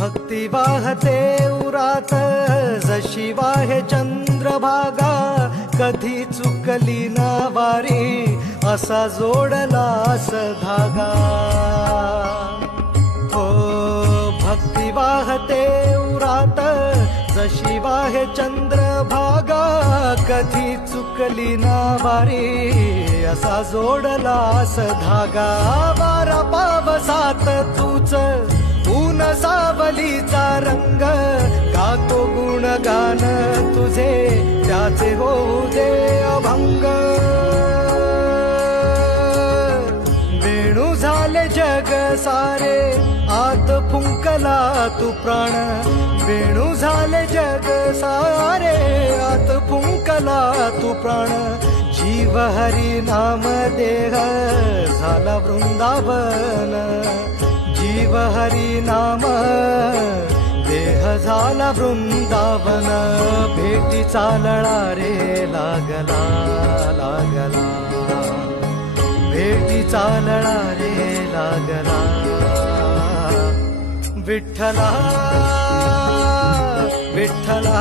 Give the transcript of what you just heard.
भक्ती वाहते उरात जशी वाहे चंद्रभागा, कधी चुकली ना वारी असा जोडलास धागा। हो भक्ती वाहते उरात जशी वाहे चंद्रभागा, कधी चुकली ना वारी असा जोडलास धागा। वारा पावसात तूच ऊन सावलीचा रंग, गातो गुणगान तुझे त्याचे होऊ दे अभंग। वेणू झाले जग सारे आत फुंकला तू प्राण, वेणू झाले जग सारे आत फुंकला तू प्राण। जीव हरी नाम देह झाला वृंदावन, जीव हरी नाम देह झाला वृंदावन। भेटी चालळा रे लागला लागला, भेटी चालळा रे लागला। विठ्ठला विठ्ठला